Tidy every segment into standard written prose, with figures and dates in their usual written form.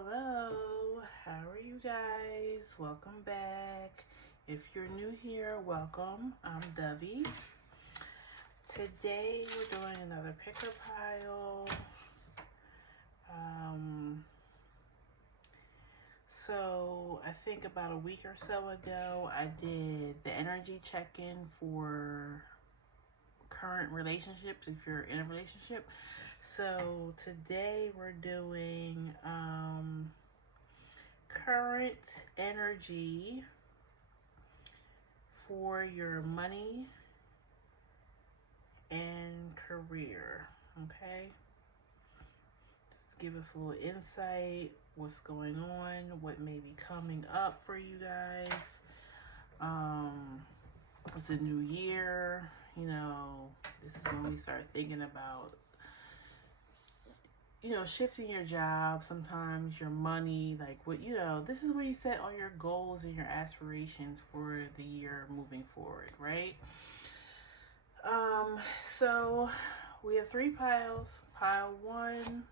Hello, how are you guys? Welcome back. If you're new here, welcome. I'm Dovey. Today we're doing another picker pile. Um, I think about a week or so ago, I did the energy check-in for current relationships if you're in a relationship. So today we're doing current energy for your money and career. Okay, just give us a little insight, what's going on, what may be coming up for you guys. It's a new year, this is when we start thinking about shifting your job, sometimes your money, like this is where you set all your goals and your aspirations for the year moving forward, right? Um, so we have three piles. Pile one,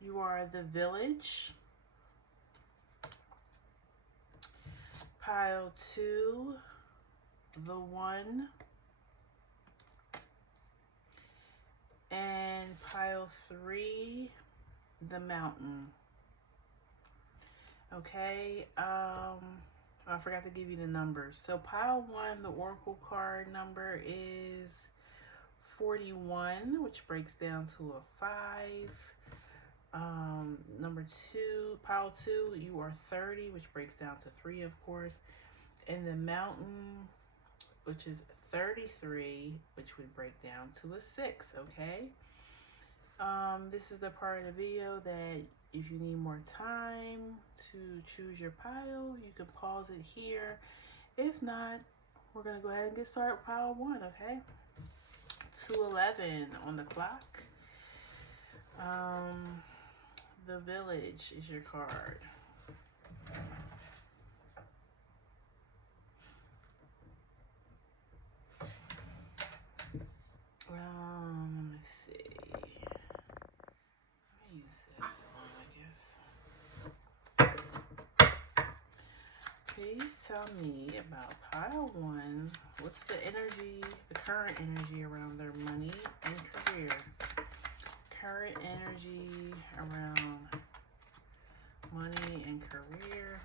you are the village. Pile two, the one. And pile three, the mountain. Okay, I forgot to give you the numbers. So pile one, the oracle card number is 41, which breaks down to a 5. Number two, pile two, you are 30, which breaks down to 3, of course. And the mountain, which is 33, which would break down to a 6, okay? This is the part of the video that if you need more time to choose your pile, you can pause it here. If not, we're going to go ahead and get started with pile one, okay? 2:11 on the clock. The village is your card. Let me see. Let me use this one, I guess. Please tell me about pile one. What's the energy, the current energy around their money and career? Current energy around money and career.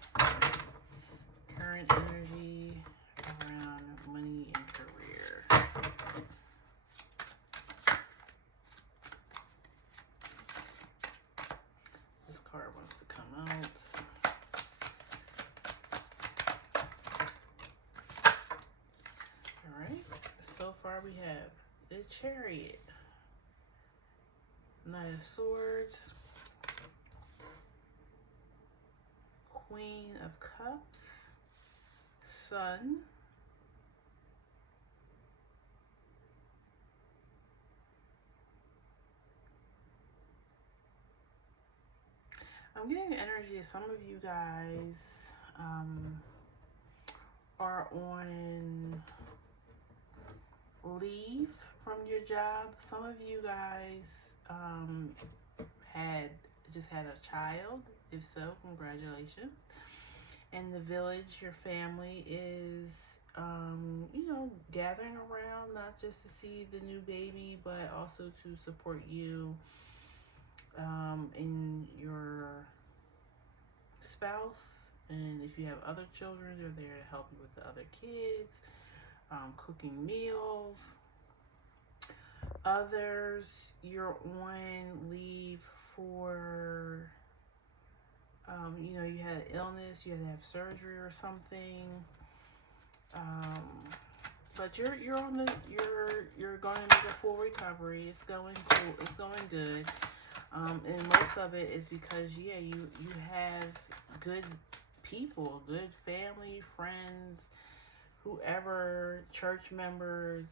Current energy around money and career. This card wants to come out. Alright, so far we have the Chariot, Knight of Swords, Queen of Cups, Sun, I'm getting energy. Some of you guys are on leave from your job. Some of you guys just had a child. If so, congratulations. And the village, your family is gathering around, not just to see the new baby, but also to support you and your spouse. And if you have other children, they're there to help you with the other kids, cooking meals. Others, you're on leave for you had illness, you had to have surgery or something. But you're going to make a full recovery. It's going cool. It's going good. And most of it is because you have good people, good family, friends, whoever, church members,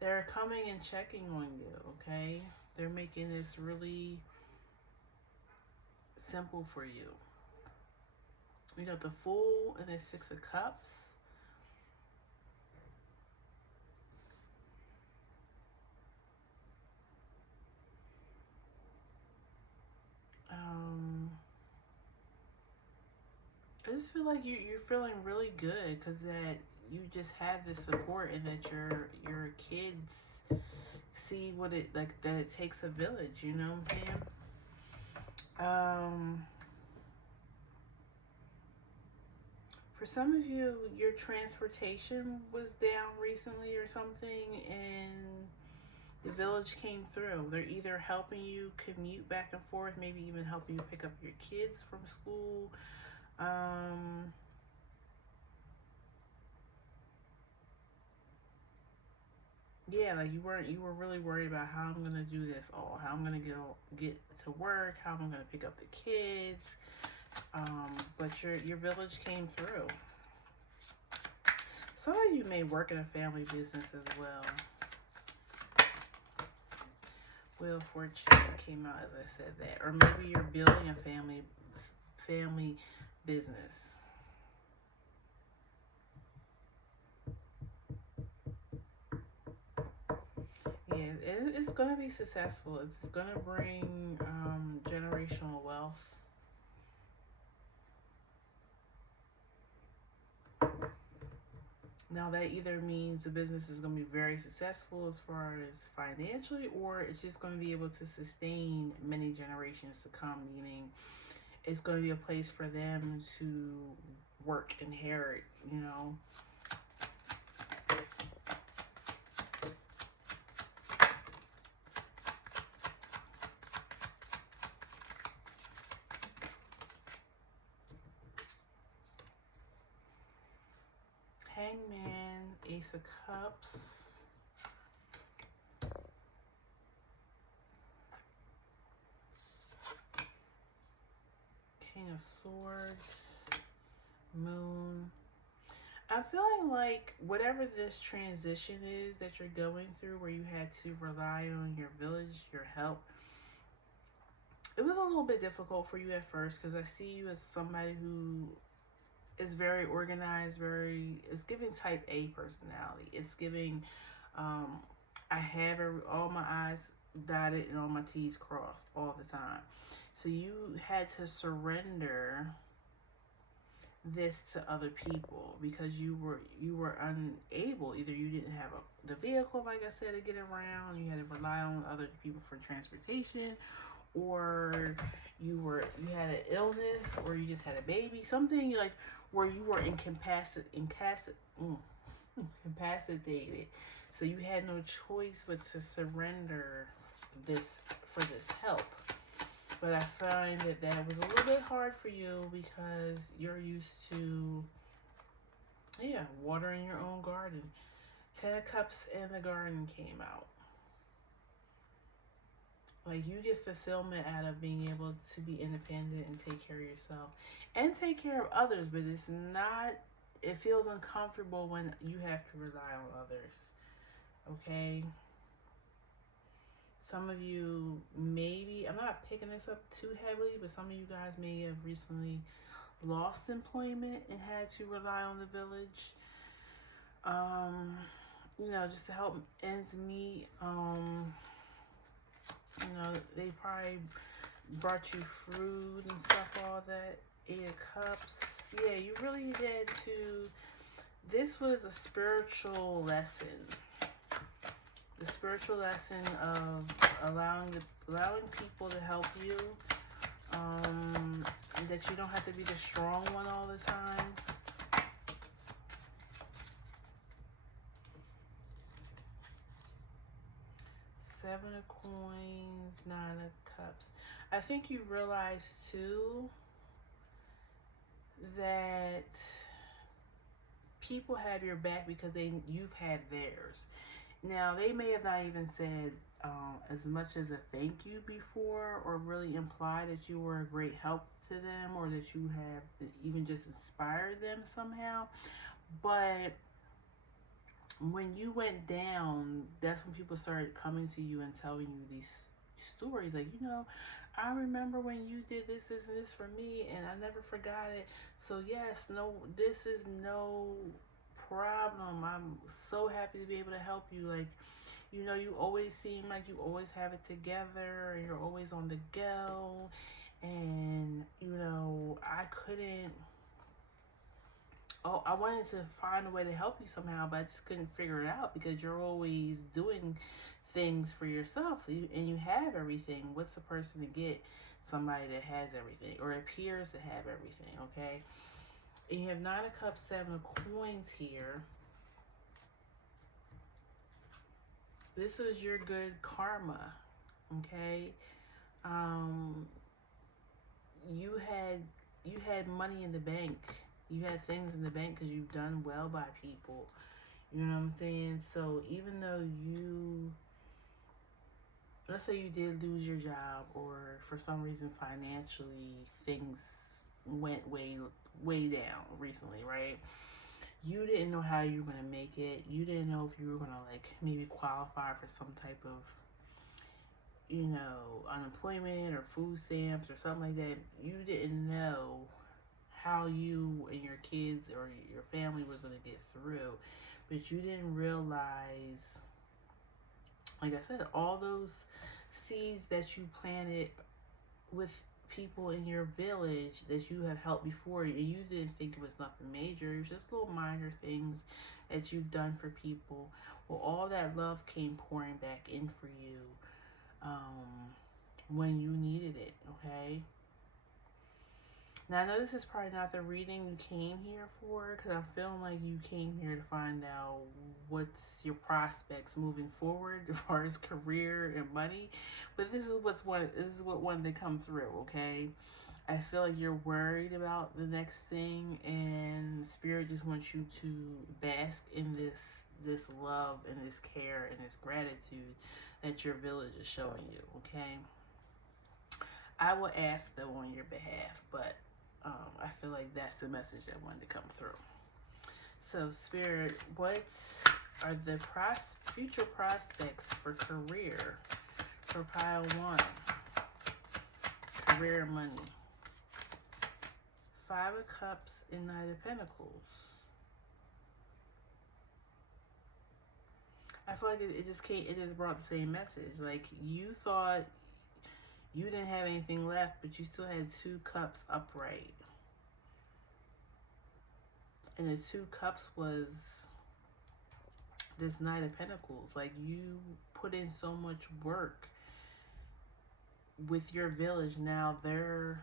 they're coming and checking on you, okay? They're making this really simple for you. We got the Fool and the 6 of Cups. just feel like you're feeling really good because that you just have this support and that your kids see what it like that it takes a village. You know what I'm saying? Um, for some of you, your transportation was down recently or something, and the village came through. They're either helping you commute back and forth, maybe even helping you pick up your kids from school. Um, yeah, like you were really worried about how I'm gonna do this all, how I'm gonna get to work, how I'm gonna pick up the kids. But your village came through. Some of you may work in a family business as well. Wheel of Fortune came out as I said that, or maybe you're building a family business. Yeah, it's going to be successful. It's going to bring generational wealth. Now, that either means the business is going to be very successful as far as financially, or it's just going to be able to sustain many generations to come, meaning it's going to be a place for them to work, inherit, you know. Hangman, Ace of Cups, King of Swords, Moon. I'm feeling like whatever this transition is that you're going through, where you had to rely on your village, your help, it was a little bit difficult for you at first because I see you as somebody who is very organized, it's giving type A personality. It's giving, um, I have all my I's dotted and all my T's crossed all the time. So you had to surrender this to other people because you were unable, either you didn't have the vehicle, like I said, to get around, you had to rely on other people for transportation, or you had an illness, or you just had a baby, something like where you were incapacitated, so you had no choice but to surrender this for this help. But I find that was a little bit hard for you because you're used to, yeah, watering your own garden. Ten of Cups and the garden came out. Like you get fulfillment out of being able to be independent and take care of yourself and take care of others, but it's not, it feels uncomfortable when you have to rely on others. Okay? Some of you maybe, I'm not picking this up too heavily, but some of you guys may have recently lost employment and had to rely on the village. You know, just to help ends meet. You know, they probably brought you food and stuff, all that. Eight of Cups. Yeah, you really had to. This was a spiritual lesson. The spiritual lesson of allowing people to help you. That you don't have to be the strong one all the time. Seven of Coins, Nine of Cups. I think you realize too that people have your back because you've had theirs. Now they may have not even said as much as a thank you before, or really imply that you were a great help to them, or that you have even just inspired them somehow. But when you went down, that's when people started coming to you and telling you these stories. Like, you know, I remember when you did and this for me, and I never forgot it. So yes, no, this is no problem. I'm so happy to be able to help you. Like, you know, you always seem like you always have it together, and you're always on the go. And you know, I couldn't. oh, I wanted to find a way to help you somehow, but I just couldn't figure it out because you're always doing things for yourself and you have everything. What's the person to get somebody that has everything or appears to have everything, okay? And you have Nine of Cups, Seven of Coins here. This is your good karma, okay? Um, you had money in the bank. You had things in the bank because you've done well by people. You know what I'm saying? So even though let's say you did lose your job, or for some reason financially things went way down recently, right? You didn't know how you were gonna make it. You didn't know if you were gonna like maybe qualify for some type of, unemployment or food stamps or something like that. You didn't know how you and your kids or your family was gonna get through, but you didn't realize, like I said, all those seeds that you planted with people in your village that you have helped before, and you didn't think it was nothing major. It was just little minor things that you've done for people. Well, all that love came pouring back in for you when you needed it, okay? Now, I know this is probably not the reading you came here for, because I'm feeling like you came here to find out what's your prospects moving forward as far as career and money. But this is what wanted to come through, okay? I feel like you're worried about the next thing, and Spirit just wants you to bask in this love and this care and this gratitude that your village is showing you, okay? I will ask though on your behalf, but I feel like that's the message that wanted to come through. So, Spirit, what are the future prospects for career for pile one? Career and money. Five of Cups and Knight of Pentacles. I feel like it just brought the same message. Like, you thought you didn't have anything left, but you still had two cups upright. And the two cups was this Knight of Pentacles. Like, you put in so much work with your village. Now they're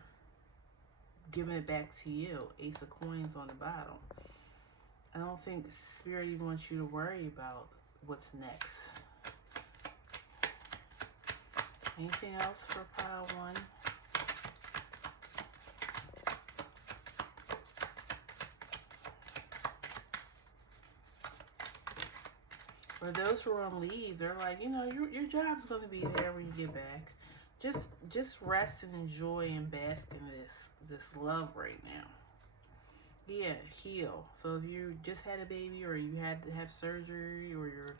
giving it back to you. Ace of Coins on the bottom. I don't think Spirit even wants you to worry about what's next. Anything else for pile one? For those who are on leave, they're like, your job's going to be there when you get back. Just rest and enjoy and bask in this love right now. Yeah, heal. So if you just had a baby, or you had to have surgery, or you're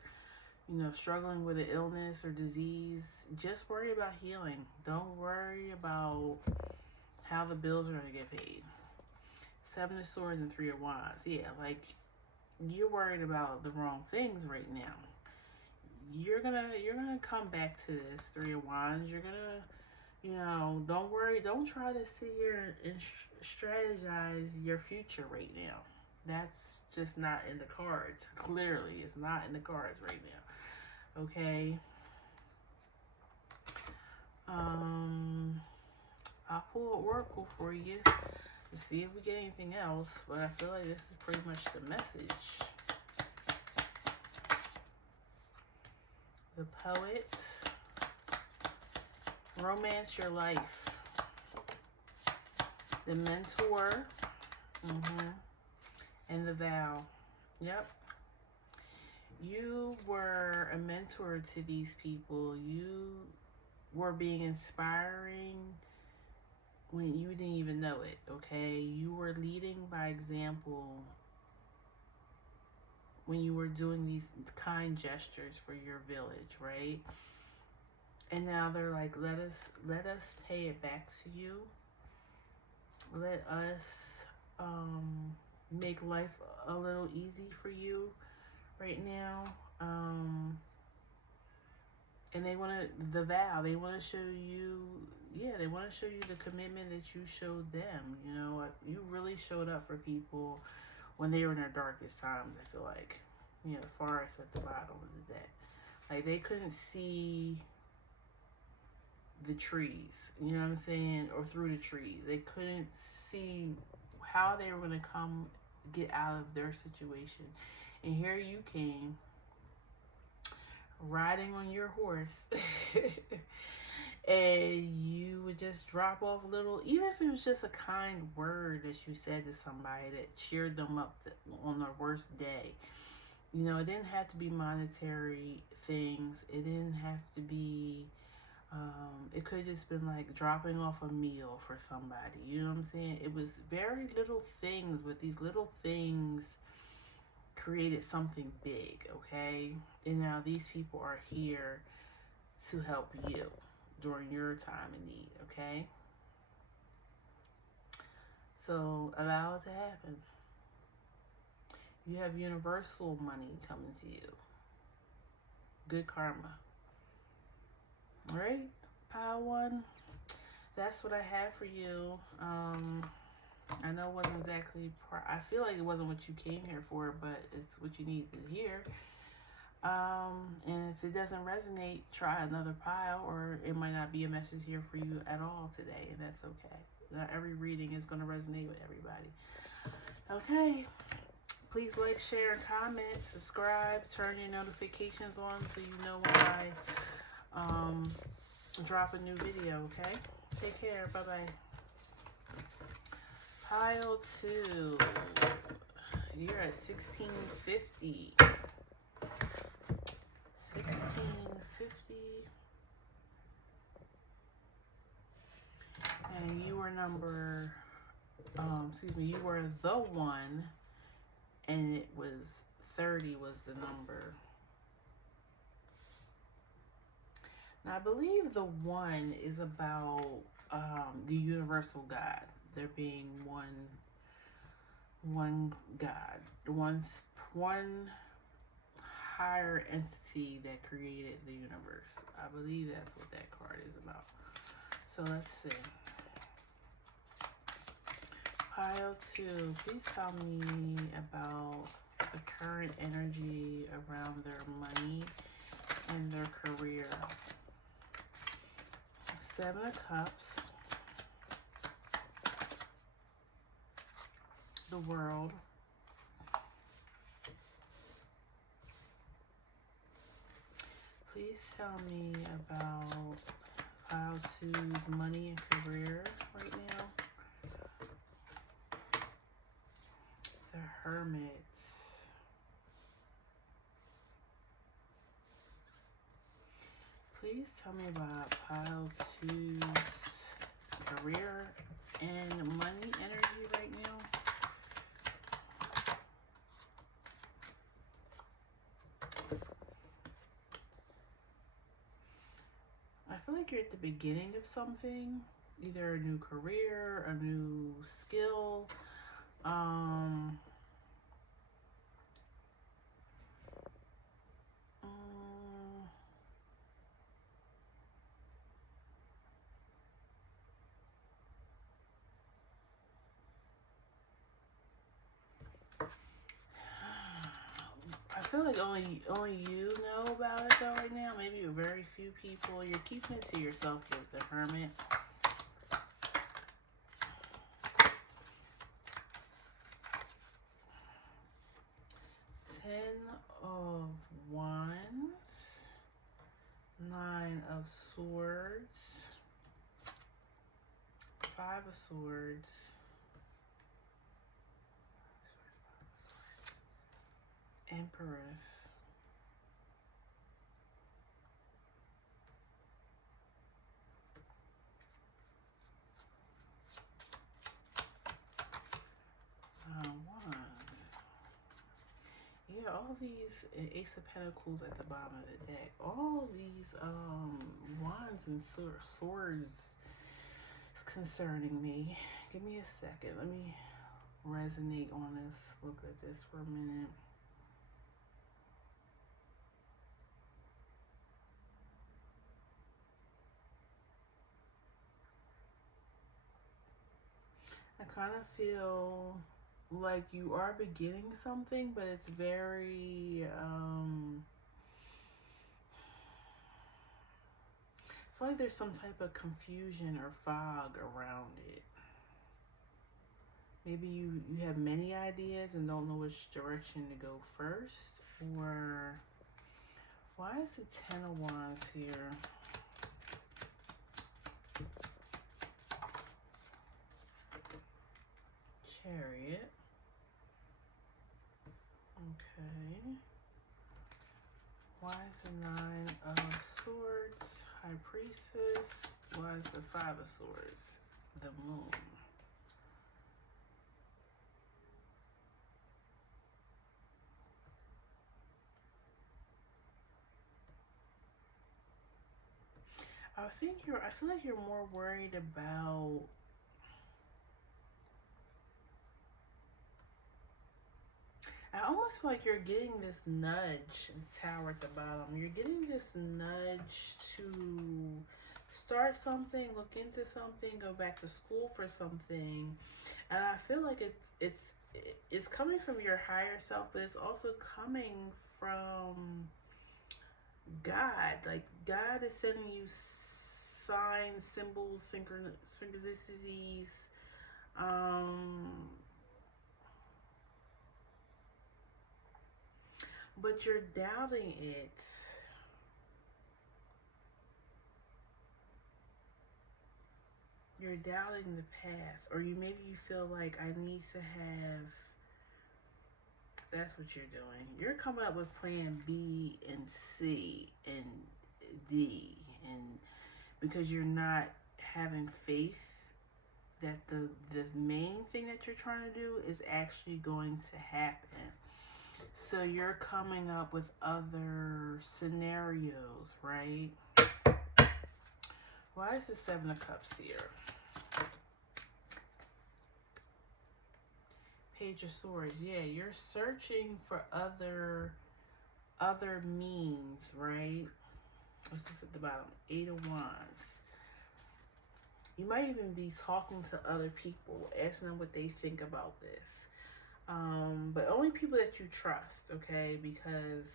struggling with an illness or disease, just worry about healing. Don't worry about how the bills are going to get paid. Seven of Swords and Three of Wands. Yeah, like, you're worried about the wrong things right now. You're gonna come back to this Three of Wands. You're gonna, don't worry. Don't try to sit here and strategize your future right now. That's just not in the cards. Clearly, it's not in the cards right now. Okay. I'll pull an oracle for you to see if we get anything else, but I feel like this is pretty much the message. The Poet. Romance your life. The Mentor. And the Vow. Yep. You were a mentor to these people. You were being inspiring when you didn't even know it, okay? You were leading by example when you were doing these kind gestures for your village, right? And now they're like, let us pay it back to you. Let us make life a little easy for you right now. And they want the vow. They want to show you, they want to show you the commitment that you showed them. You really showed up for people when they were in their darkest times. I feel like, you know, the forest at the bottom of the deck, like they couldn't see the trees, you know what I'm saying, or through the trees. They couldn't see how they were going to come get out of their situation. And here you came riding on your horse and you would just drop off a little, even if it was just a kind word that you said to somebody that cheered them up on their worst day. You know, it didn't have to be monetary things. It didn't have to be, it could have just been like dropping off a meal for somebody. You know what I'm saying? It was very little things, but these little things created something big, okay? And now these people are here to help you during your time of need, okay? So allow it to happen. You have universal money coming to you. Good karma. All right, pile one. That's what I have for you. I know it wasn't exactly, I feel like it wasn't what you came here for, but it's what you need to hear. And if it doesn't resonate, try another pile, or it might not be a message here for you at all today, and that's okay. Not every reading is going to resonate with everybody. Okay. Please like, share, and comment. Subscribe. Turn your notifications on so you know when I drop a new video, okay? Take care. Bye-bye. Pile 2. You're at 1650. 1650. And you were number, you were the one, and it was 30 was the number. Now, I believe the one is about the universal God. There being one God, one higher entity that created the universe. I believe that's what that card is about. So let's see. Pile 2, please tell me about the current energy around their money and their career. 7 of Cups, the World, please tell me about pile 2's money and career right now. The Hermit. Please tell me about pile 2's career and money energy right now. I feel like you're at the beginning of something, either a new career, a new skill. I feel like only you know about it though right now. Maybe very few people. You're keeping it to yourself with the Hermit. Ten of Wands, 9 of Swords, 5 of Swords, Empress, Wands. Yeah, all these Ace of Pentacles at the bottom of the deck. All these Wands and Swords is concerning me. Give me a second. Let me resonate on this. Look at this for a minute. I kind of feel like you are beginning something, but it's very I feel like there's some type of confusion or fog around it. Maybe you have many ideas and don't know which direction to go first. Or why is the Ten of Wands here? Chariot. Okay. Why is the Nine of Swords? High Priestess. Why is the Five of Swords? The Moon. I feel like you're more worried about, I almost feel like you're getting this nudge, Tower at the bottom. You're getting this nudge to start something, look into something, go back to school for something. And I feel like it's coming from your higher self, but it's also coming from God. Like God is sending you signs, symbols, synchronicities. Um, but you're doubting it. You're doubting the path, or you feel like I need to have. That's what you're doing. You're coming up with plan B and C and D, and because you're not having faith that the main thing that you're trying to do is actually going to happen. So you're coming up with other scenarios, right? Why is the Seven of Cups here? Page of Swords. Yeah, you're searching for other means, right? What's this at the bottom? Eight of Wands. You might even be talking to other people, asking them what they think about this. But only people that you trust, okay? Because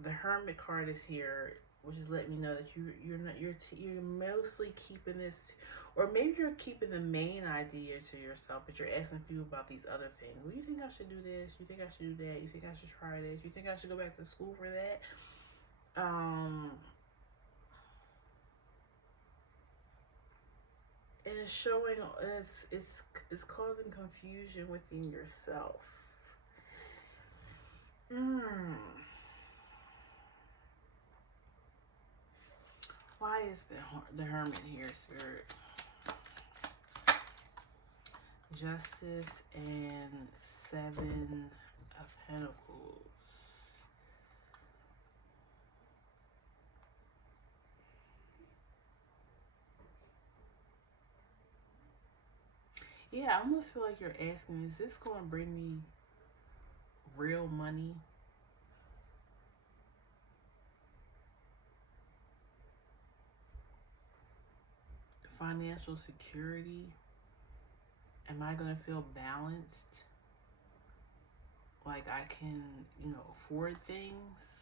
the Hermit card is here, which is letting me know that you're mostly keeping this, or maybe you're keeping the main idea to yourself, but you're asking people about these other things. Well, you think I should do this? You think I should do that? You think I should try this? You think I should go back to school for that? Um, and it's showing it's causing confusion within yourself. Mm. Why is the Hermit here, Spirit? Justice and Seven of Pentacles. Yeah, I almost feel like you're asking, is this going to bring me real money? Financial security? Am I going to feel balanced? Like I can, afford things?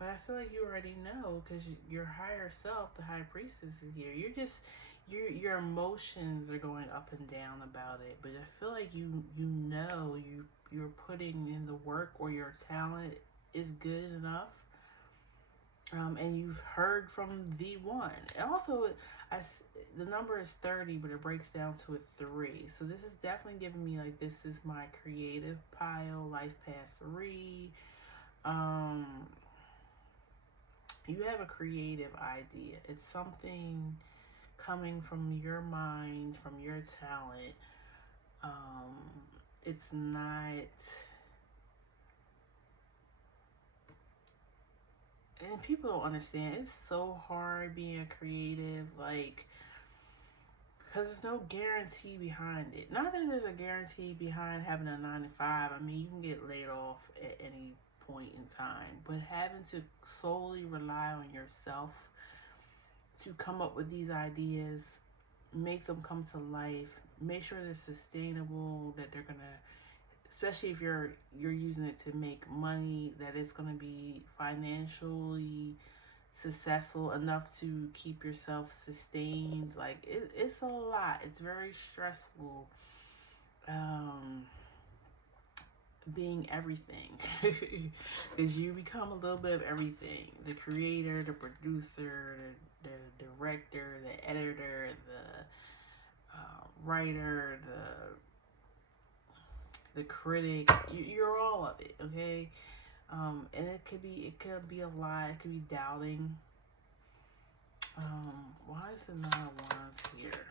But I feel like you already know because your higher self, the High Priestess, is here. Your emotions are going up and down about it. But I feel like you're putting in the work, or your talent is good enough. And you've heard from the one. And also, I, the number is 30, but it breaks down to a 3. So this is definitely giving me like, this is my creative pile, life path 3. Um, you have a creative idea. It's something coming from your mind, from your talent. Um, it's not, and people don't understand. It's so hard being creative, like, because there's no guarantee behind it. Not that there's a guarantee behind having a 9 to 5. I mean, you can get laid off at any point in time, but having to solely rely on yourself to come up with these ideas, make them come to life, make sure they're sustainable, that they're gonna, especially if you're using it to make money, that it's gonna be financially successful enough to keep yourself sustained. Like it's a lot. It's very stressful. Um, being everything, because you become a little bit of everything: the creator, the producer, the director, the editor, the writer, the critic. You're all of it, okay? And it could be a lot. It could be doubting. Why is the Nine of Wands here?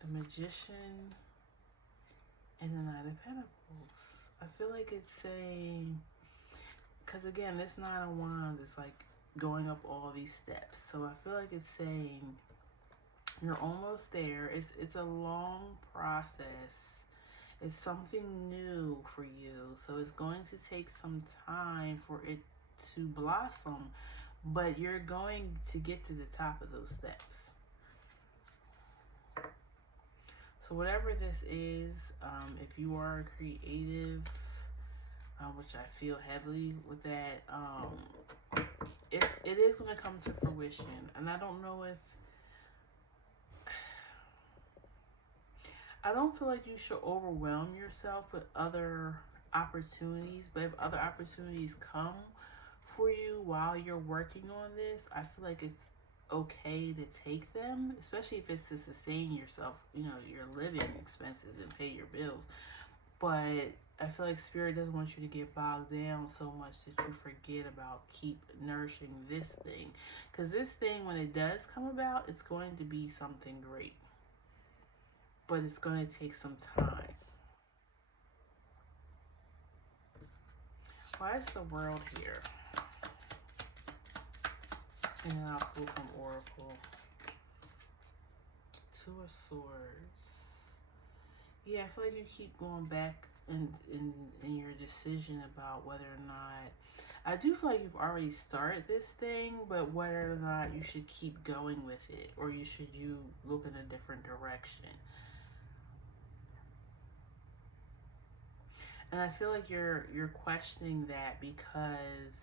The Magician and the Knight of Pentacles. I feel like it's saying, because again, this Nine of Wands is like going up all these steps. So I feel like it's saying you're almost there. It's a long process. It's something new for you. So it's going to take some time for it to blossom, but you're going to get to the top of those steps. So whatever this is, if you are a creative, which I feel heavily with that, it is going to come to fruition. And I don't know if, I don't feel like you should overwhelm yourself with other opportunities, but if other opportunities come for you while you're working on this, I feel like it's okay to take them, especially if it's to sustain yourself, your living expenses and pay your bills. But I feel like Spirit doesn't want you to get bogged down so much that you forget about keep nourishing this thing. Because this thing, when it does come about, it's going to be something great. But it's going to take some time. Why is the World here? And then I'll pull some Oracle. Two of Swords. Yeah, I feel like you keep going back in your decision about whether or not, I do feel like you've already started this thing, but whether or not you should keep going with it, or you look in a different direction. And I feel like you're questioning that because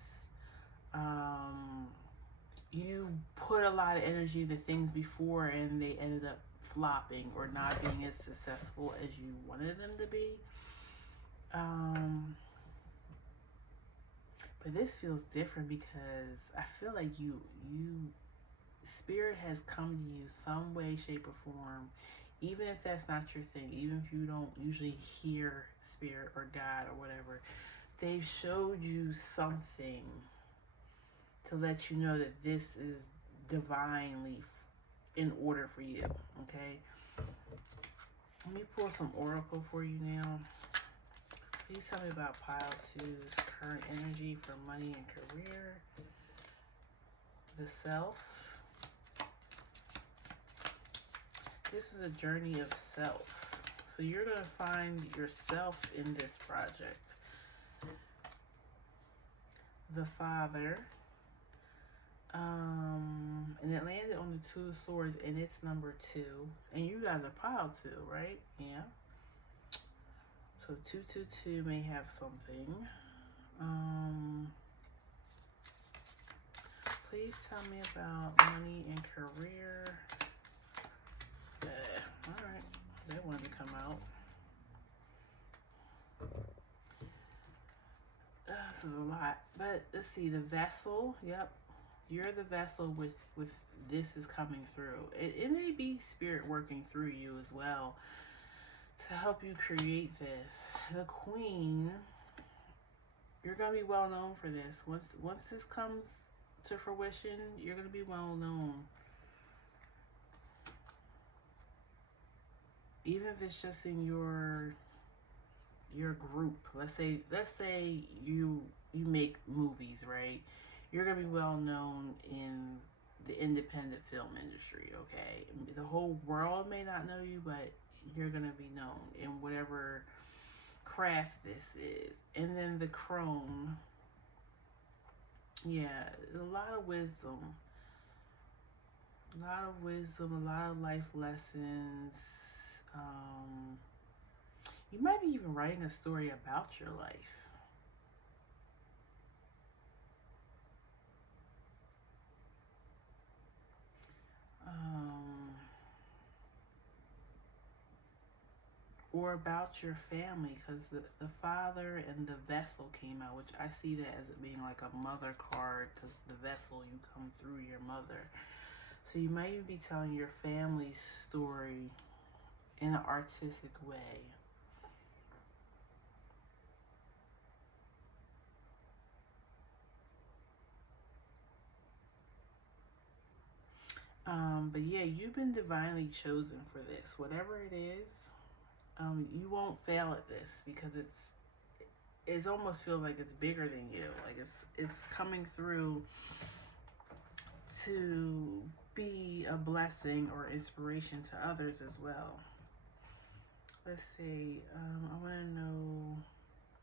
you put a lot of energy into things before and they ended up flopping or not being as successful as you wanted them to be. But this feels different because I feel like you Spirit has come to you some way, shape, or form, even if that's not your thing, even if you don't usually hear Spirit or God or whatever. They've showed you something to let you know that this is divinely in order for you, okay? Let me pull some Oracle for you now. Please tell me about Pile 2's current energy for money and career. The Self. This is a journey of self. So you're going to find yourself in this project. The Father. And it landed on the Two of Swords, and it's number 2. And you guys are Pile 2, right? Yeah. So 222 may have something. Please tell me about money and career. Alright. They wanted to come out. This is a lot. But let's see. The Vessel. Yep. You're the vessel with this is coming through. It may be Spirit working through you as well to help you create this. The Queen, you're going to be well known for this. Once this comes to fruition, you're going to be well known. Even if it's just in your group. Let's say you make movies, right? You're going to be well known in the independent film industry, okay? The whole world may not know you, but you're going to be known in whatever craft this is. And then the Crone. Yeah, a lot of wisdom. A lot of wisdom, a lot of life lessons. Um, you might be even writing a story about your life. Um, or about your family, because the father and the vessel came out, which I see that as it being like a mother card, because the vessel, you come through your mother. So you might even be telling your family's story in an artistic way. But yeah, you've been divinely chosen for this. Whatever it is, you won't fail at this, because it almost feels like it's bigger than you. Like it's coming through to be a blessing or inspiration to others as well. Let's see. I want to know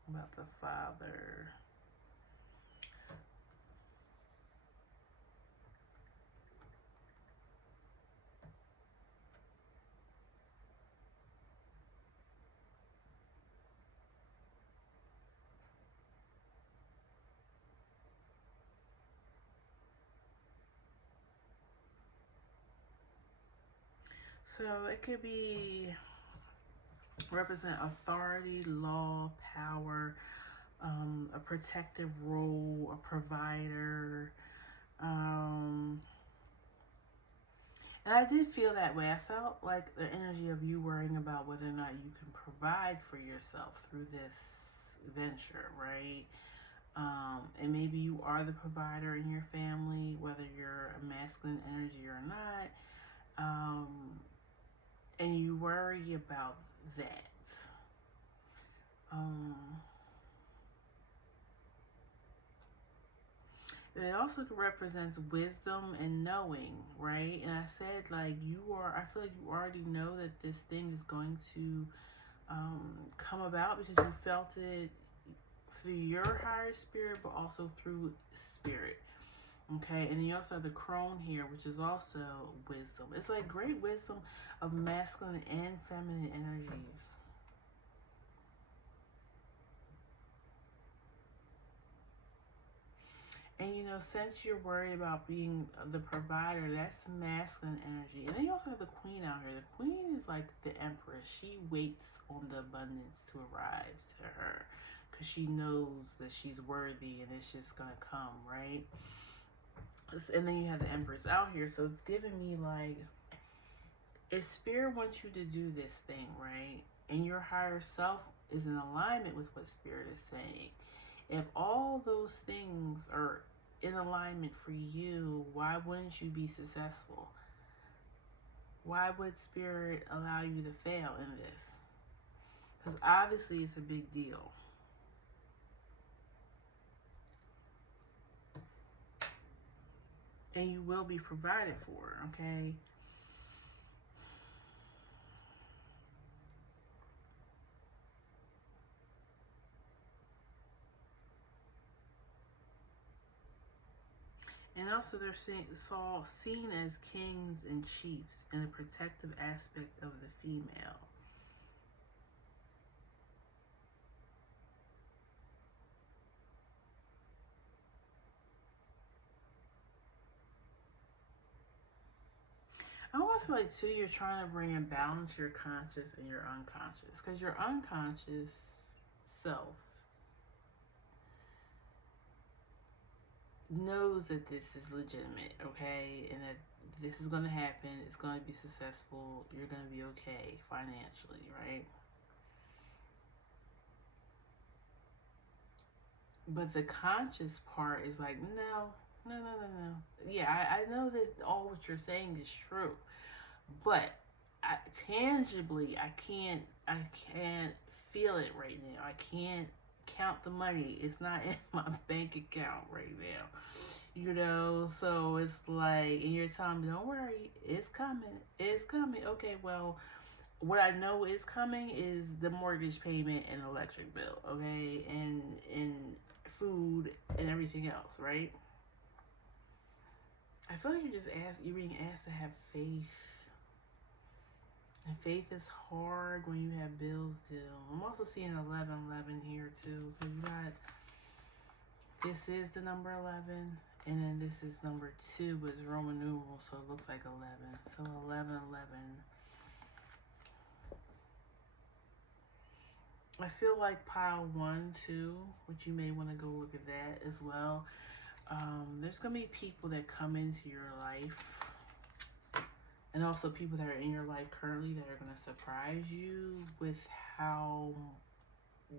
about the father. So it could be represent authority, law, power, a protective role, a provider. Um, and I did feel that way. I felt like the energy of you worrying about whether or not you can provide for yourself through this venture, right? And maybe you are the provider in your family, whether you're a masculine energy or not. Um, and you worry about that. Um, it also represents wisdom and knowing, right? And I said, like, I feel like you already know that this thing is going to come about, because you felt it through your higher spirit, but also through spirit. Okay, and then you also have the crone here, which is also wisdom. It's like great wisdom of masculine and feminine energies. And since you're worried about being the provider, that's masculine energy. And then you also have the queen out here. The queen is like the empress. She waits on the abundance to arrive to her, because she knows that she's worthy and it's just going to come, right? And then you have the empress out here. So it's giving me like, if spirit wants you to do this thing, right? And your higher self is in alignment with what spirit is saying. If all those things are in alignment for you, why wouldn't you be successful? Why would spirit allow you to fail in this? Because obviously it's a big deal. And you will be provided for, okay? And also they're seen as kings and chiefs in a protective aspect of the female. I almost feel like too, you're trying to bring in balance your conscious and your unconscious, because your unconscious self knows that this is legitimate, okay, and that this is going to happen. It's going to be successful. You're going to be okay financially, right? But the conscious part is like, no, no, no, no, no. Yeah, I know that all what you're saying is true, but tangibly, I can't feel it right now. I can't count the money. It's not in my bank account right now. So it's like, and you're telling me, don't worry, it's coming. It's coming. Okay, well, what I know is coming is the mortgage payment and electric bill, okay, and food and everything else, right? I feel like you're being asked to have faith. And faith is hard when you have bills due. I'm also seeing 1111 here too. Because you got, this is the number 11. And then this is number 2, but it's Roman numeral, so it looks like 11. So 1111. I feel like pile 1, 2, which you may want to go look at that as well. There's going to be people that come into your life, and also people that are in your life currently that are going to surprise you with how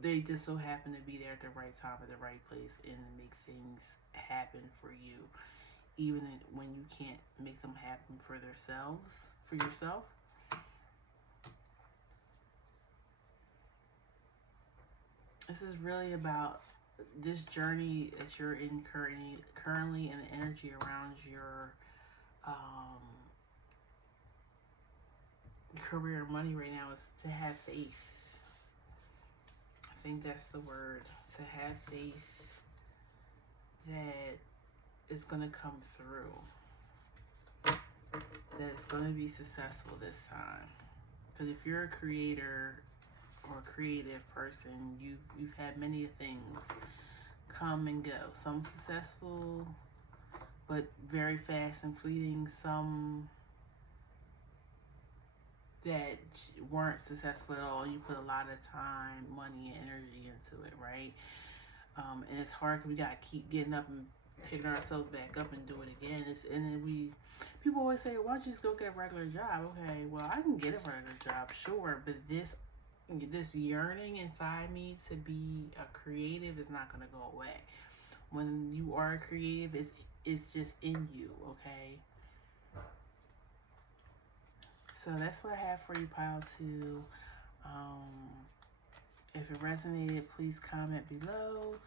they just so happen to be there at the right time at the right place and make things happen for you, even when you can't make them happen for yourself. This is really about this journey that you're in currently, and the energy around your career and money right now is to have faith. I think that's the word. To have faith that it's going to come through. That it's going to be successful this time. Because if you're a creator or a creative person, you've had many things come and go. Some successful, but very fast and fleeting. Some that weren't successful at all. You put a lot of time, money, and energy into it, right? And it's hard because we gotta keep getting up and picking ourselves back up and do it again. And then people always say, "Why don't you just go get a regular job?" Okay, well, I can get a regular job, sure, but this yearning inside me to be a creative is not gonna go away. When you are a creative, it's just in you, okay? So that's what I have for you, pile 2. If it resonated, please comment below.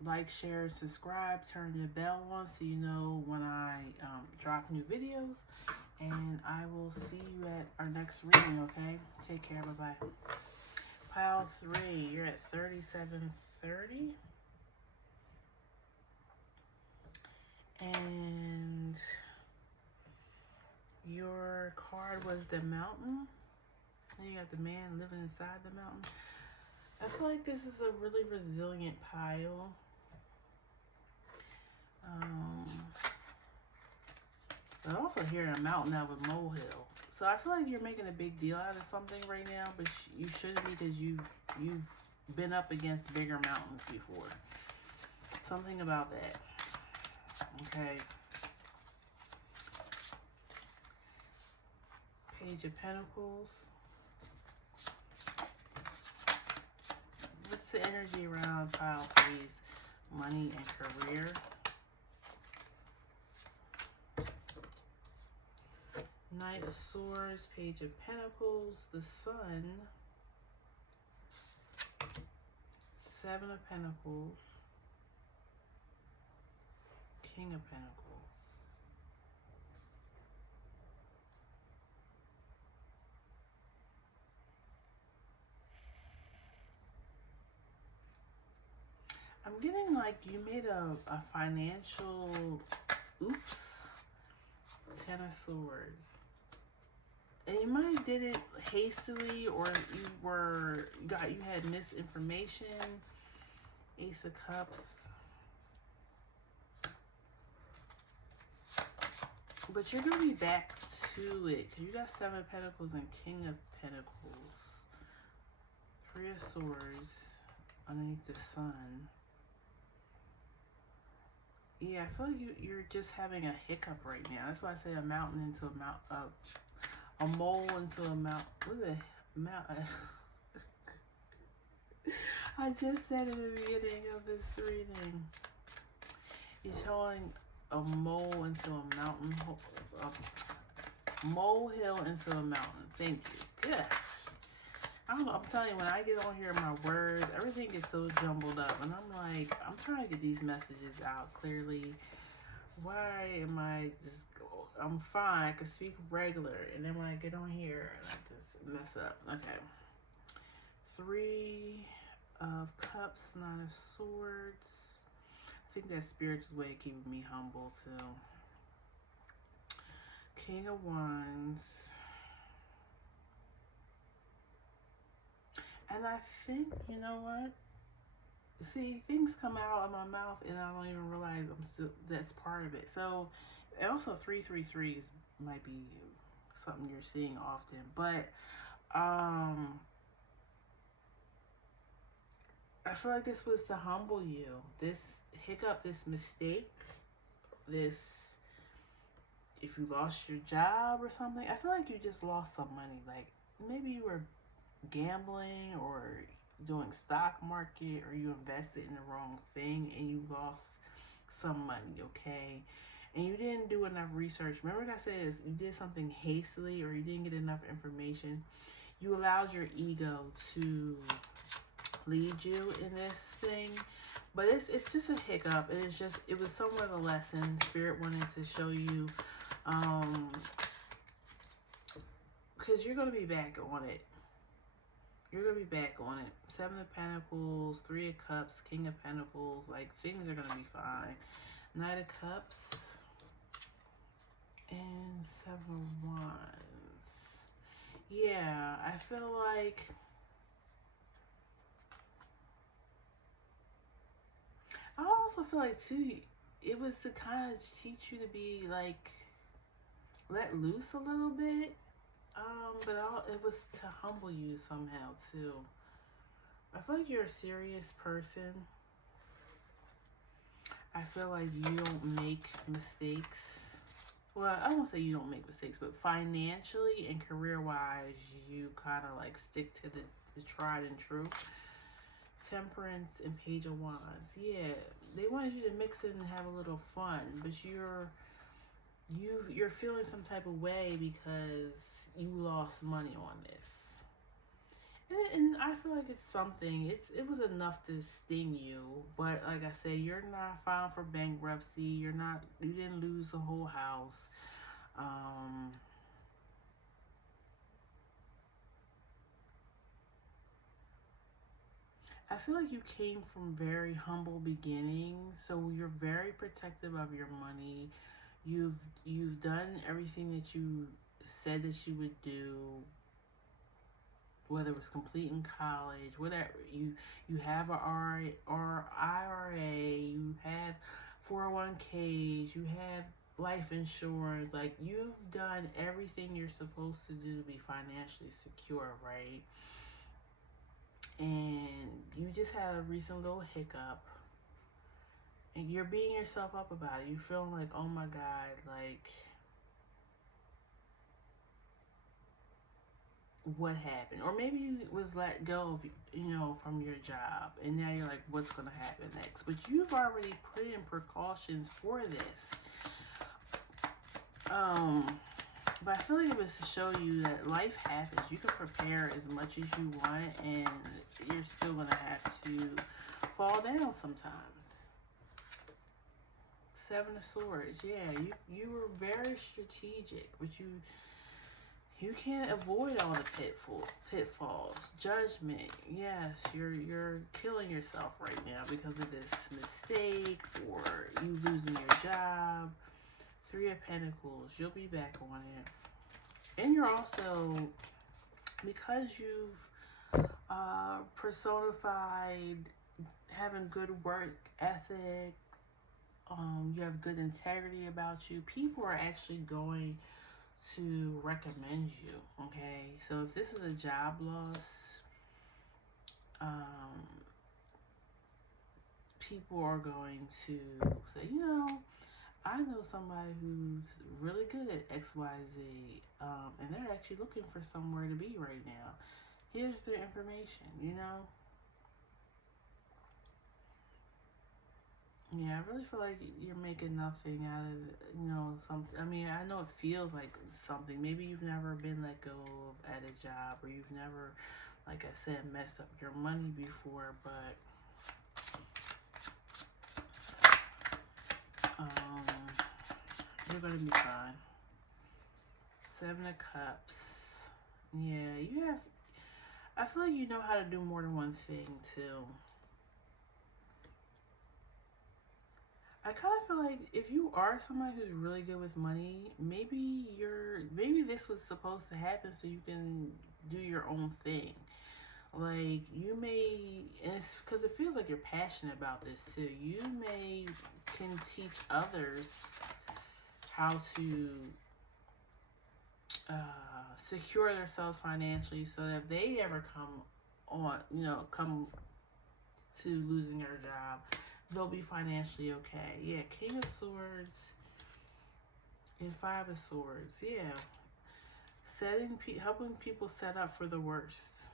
Like, share, subscribe, turn your bell on so you know when I drop new videos. And I will see you at our next reading, okay? Take care, bye-bye. Pile 3, you're at 3730. And your card was the mountain. And you got the man living inside the mountain. I feel like this is a really resilient pile. But also here in a mountain out with molehill. So I feel like you're making a big deal out of something right now, but you shouldn't, because you've been up against bigger mountains before. Something about that. Okay. Page of Pentacles. What's the energy around pile 3's money and career? Knight of Swords, Page of Pentacles, the Sun, 7 of Pentacles, King of Pentacles. I'm getting like you made a financial oops. 10 of Swords. And you might have did it hastily, or you had misinformation. Ace of Cups. But you're going to be back to it, because you got 7 of Pentacles and King of Pentacles. 3 of Swords underneath the Sun. Yeah, I feel like you're just having a hiccup right now. That's why I say a mountain into a mole into a mountain. What is it? Mountain. I just said in the beginning of this reading. You're showing a mole into a mountain. A molehill into a mountain. Thank you. Gosh. I don't know. I'm telling you, when I get on here, my words, everything gets so jumbled up. And I'm like, I'm trying to get these messages out clearly. Why am I just... I'm fine. I can speak regular. And then when I get on here, I just mess up. Okay. 3 of Cups, 9 of Swords. think that Spirit's way of keeping me humble too. King of Wands. And I think, you know what? See, things come out of my mouth and I don't even realize I'm still, that's part of it. So, also 333s might be something you're seeing often. But, I feel like this was to humble you. This hiccup, this mistake, this, if you lost your job or something, I feel like you just lost some money. Like, maybe you were gambling or doing stock market, or you invested in the wrong thing and you lost some money, okay? And you didn't do enough research. Remember what I said is you did something hastily or you didn't get enough information. You allowed your ego to lead you in this thing. But it's just a hiccup. It was somewhat a lesson. Spirit wanted to show you, because you're going to be back on it. You're going to be back on it. 7 of Pentacles, 3 of Cups, King of Pentacles. Like, things are going to be fine. Knight of Cups. And 7 of Wands. Yeah, I feel like... I also feel like, too, it was to kind of teach you to be, like, let loose a little bit. But it was to humble you somehow, too. I feel like you're a serious person. I feel like you don't make mistakes. Well, I won't say you don't make mistakes, but financially and career-wise, you kind of like stick to the tried and true. Temperance and Page of Wands. Yeah, they wanted you to mix it and have a little fun, but you're feeling some type of way because you lost money on this. And I feel like it's something. It was enough to sting you, but like I said, you're not filed for bankruptcy. You didn't lose the whole house. I feel like you came from very humble beginnings, so you're very protective of your money. You've done everything that you said that you would do, whether it was completing college, whatever. You have a IRA, you have 401ks, you have life insurance. Like, you've done everything you're supposed to do to be financially secure, right? And you just had a recent little hiccup. And you're beating yourself up about it. You feeling like, oh my God, like, what happened? Or maybe you was let go of, from your job, and now you're like, what's going to happen next? But you've already put in precautions for this. But I feel like it was to show you that life happens. You can prepare as much as you want, and you're still going to have to fall down sometimes. 7 of Swords. Yeah, you were very strategic, but you can't avoid all the pitfalls. Judgment. Yes, you're killing yourself right now because of this mistake or you losing your job. 3 of Pentacles. You'll be back on it. And you're also, because you've personified having good work ethic, you have good integrity about you, people are actually going to recommend you, okay? So if this is a job loss, people are going to say, I know somebody who's really good at XYZ, and they're actually looking for somewhere to be right now. Here's their information, Yeah, I really feel like you're making nothing out of, something. I mean, I know it feels like something. Maybe you've never been let go of at a job, or you've never, like I said, messed up your money before, but you're going to be fine. 7 of Cups. Yeah, I feel like you know how to do more than one thing, too. I kind of feel like if you are somebody who's really good with money, maybe this was supposed to happen so you can do your own thing. Like you may, and it's because it feels like you're passionate about this too. You may can teach others how to secure themselves financially, so that if they ever come to losing their job, they'll be financially okay. Yeah, King of Swords and Five of Swords. Yeah, helping people set up for the worst.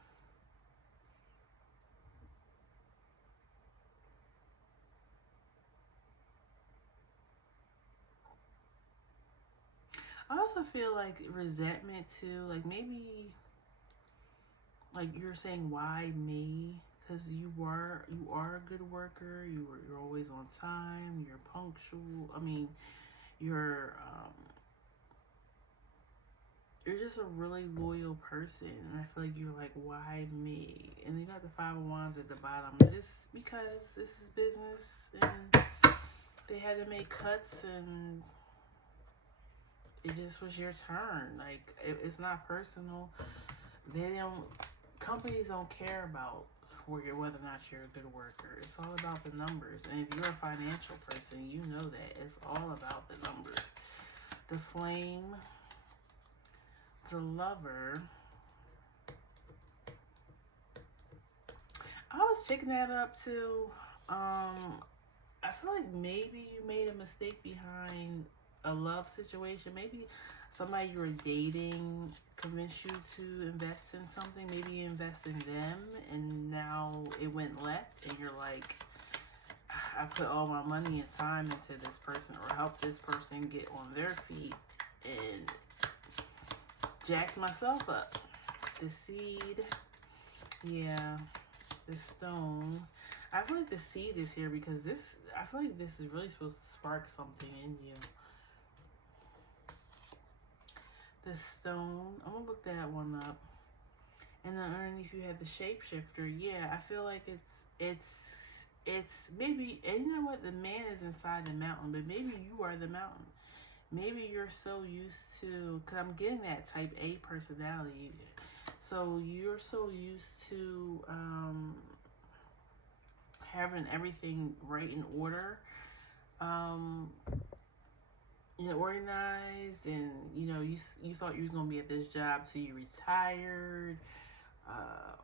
I also feel like resentment too. Like maybe like you're saying, why me? Because you are a good worker. You're always on time. You're punctual. I mean, you're you're just a really loyal person, and I feel like you're like, why me? And you got the Five of Wands at the bottom, just because this is business, and they had to make cuts, and it just was your turn. Like it's not personal. They don't. Companies don't care about whether or not you're a good worker. It's all about the numbers. And if you're a financial person, you know that it's all about the numbers. The Flame, the Lover. I was picking that up too. I feel like maybe you made a mistake behind a love situation. Maybe somebody you were dating convinced you to invest in something. Maybe you invest in them and now it went left and you're like, I put all my money and time into this person or help this person get on their feet and jacked myself up. The Seed, yeah, the Stone. I feel like the Seed is here because I feel like this is really supposed to spark something in you. The Stone, I'm gonna look that one up. And then underneath you have the Shapeshifter. Yeah, I feel like it's maybe, and you know what, the man is inside the mountain, but maybe you are the mountain. Maybe you're so used to, because I'm getting that type A personality. So you're so used to having everything right in order, um, organized, and you thought you was gonna be at this job till you retired, uh,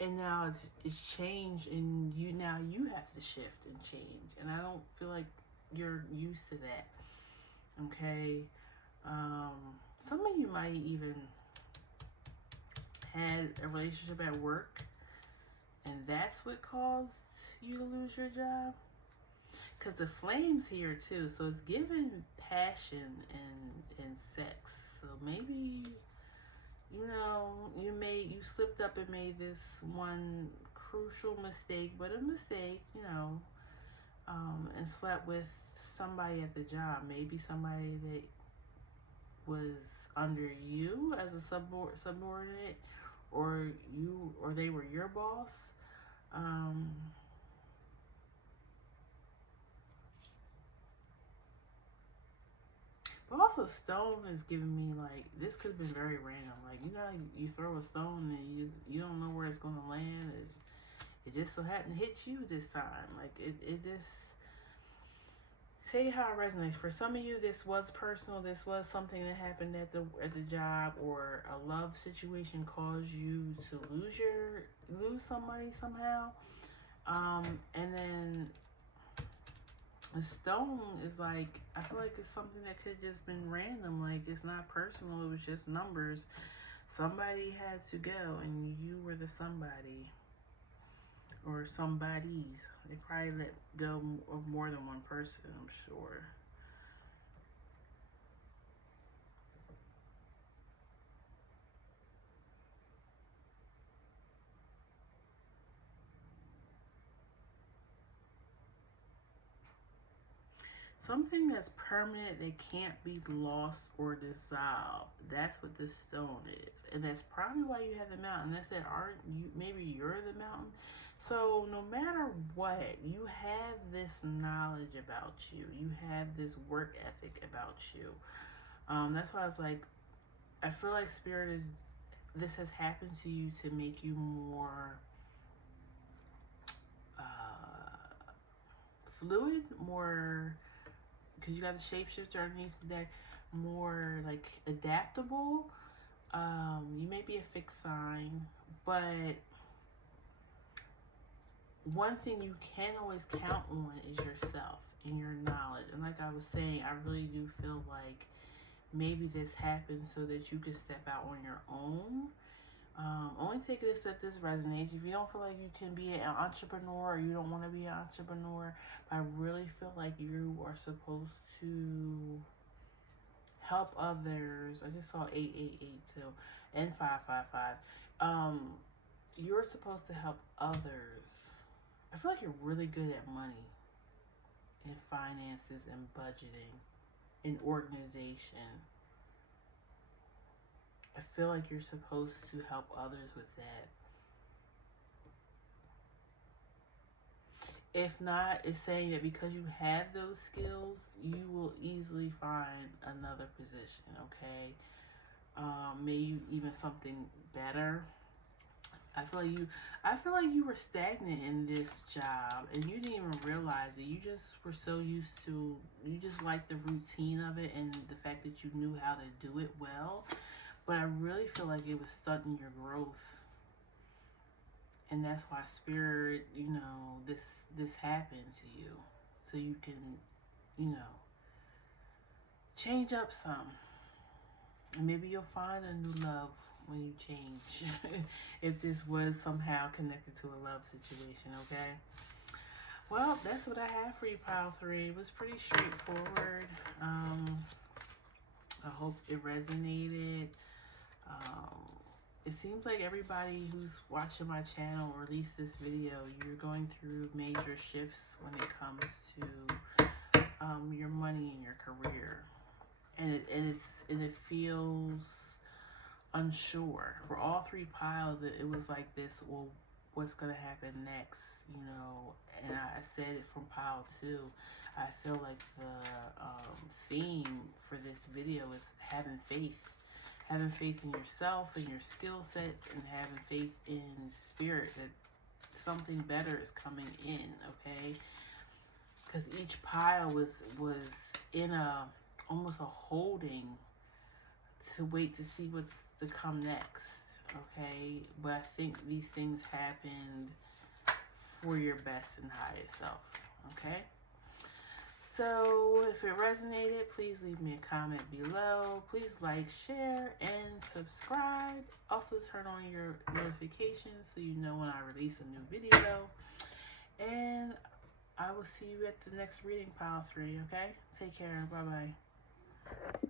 and now it's changed, and you have to shift and change, and I don't feel like you're used to that. Okay, some of you might even had a relationship at work, and that's what caused you to lose your job. Because the Flame's here too, so it's giving passion and sex. So maybe you slipped up and made this one crucial mistake, but a mistake, and slept with somebody at the job. Maybe somebody that was under you as a subordinate, or they were your boss. Um, but also, Stone is giving me like this could have been very random. Like you throw a stone and you don't know where it's gonna land. It just so happened to hit you this time. Like it just say how it resonates. For some of you, this was personal. This was something that happened at the job, or a love situation caused you to lose somebody somehow. And then the Stone is like, I feel like it's something that could have just been random. Like it's not personal. It was just numbers. Somebody had to go, and you were the somebody. Or somebody's. They probably let go of more than one person, I'm sure. something that's permanent that can't be lost or dissolved. That's what this stone is. And that's probably why you have the mountain. That's that aren't you, maybe you're the mountain. So no matter what, you have this knowledge about you. You have this work ethic about you. That's why I was like, I feel like spirit is, this has happened to you to make you more fluid, more, because you got the shapeshifter underneath the deck, more like adaptable. You may be a fixed sign, but one thing you can always count on is yourself and your knowledge. And like I was saying, I really do feel like maybe this happened so that you could step out on your own. Only take this if this resonates. If you don't feel like you can be an entrepreneur or you don't want to be an entrepreneur, I really feel like you are supposed to help others. I just saw 888 too, and 555. You're supposed to help others. I feel like you're really good at money and finances and budgeting and organization. I feel like you're supposed to help others with that. If not, it's saying that because you have those skills, you will easily find another position, okay? Maybe even something better. I feel like you were stagnant in this job and you didn't even realize it. You just were so used to, you just liked the routine of it and the fact that you knew how to do it well. But I really feel like it was stunting your growth. And that's why spirit, this happened to you. So you can, change up some. And maybe you'll find a new love when you change. If this was somehow connected to a love situation, okay? Well, that's what I have for you, pile 3. It was pretty straightforward. I hope it resonated. It seems like everybody who's watching my channel, or at least this video, you're going through major shifts when it comes to your money and your career, and it feels unsure for all 3 piles. It was like this. Well, what's gonna happen next? And I said it from pile 2. I feel like the theme for this video is having faith. Having faith in yourself and your skill sets, and having faith in spirit that something better is coming in, okay? Because each pile was in almost a holding to wait to see what's to come next, okay? But I think these things happened for your best and highest self, okay? So if it resonated, please leave me a comment below. Please like, share, and subscribe. Also turn on your notifications so you know when I release a new video. And I will see you at the next reading, pile 3, okay? Take care. Bye-bye.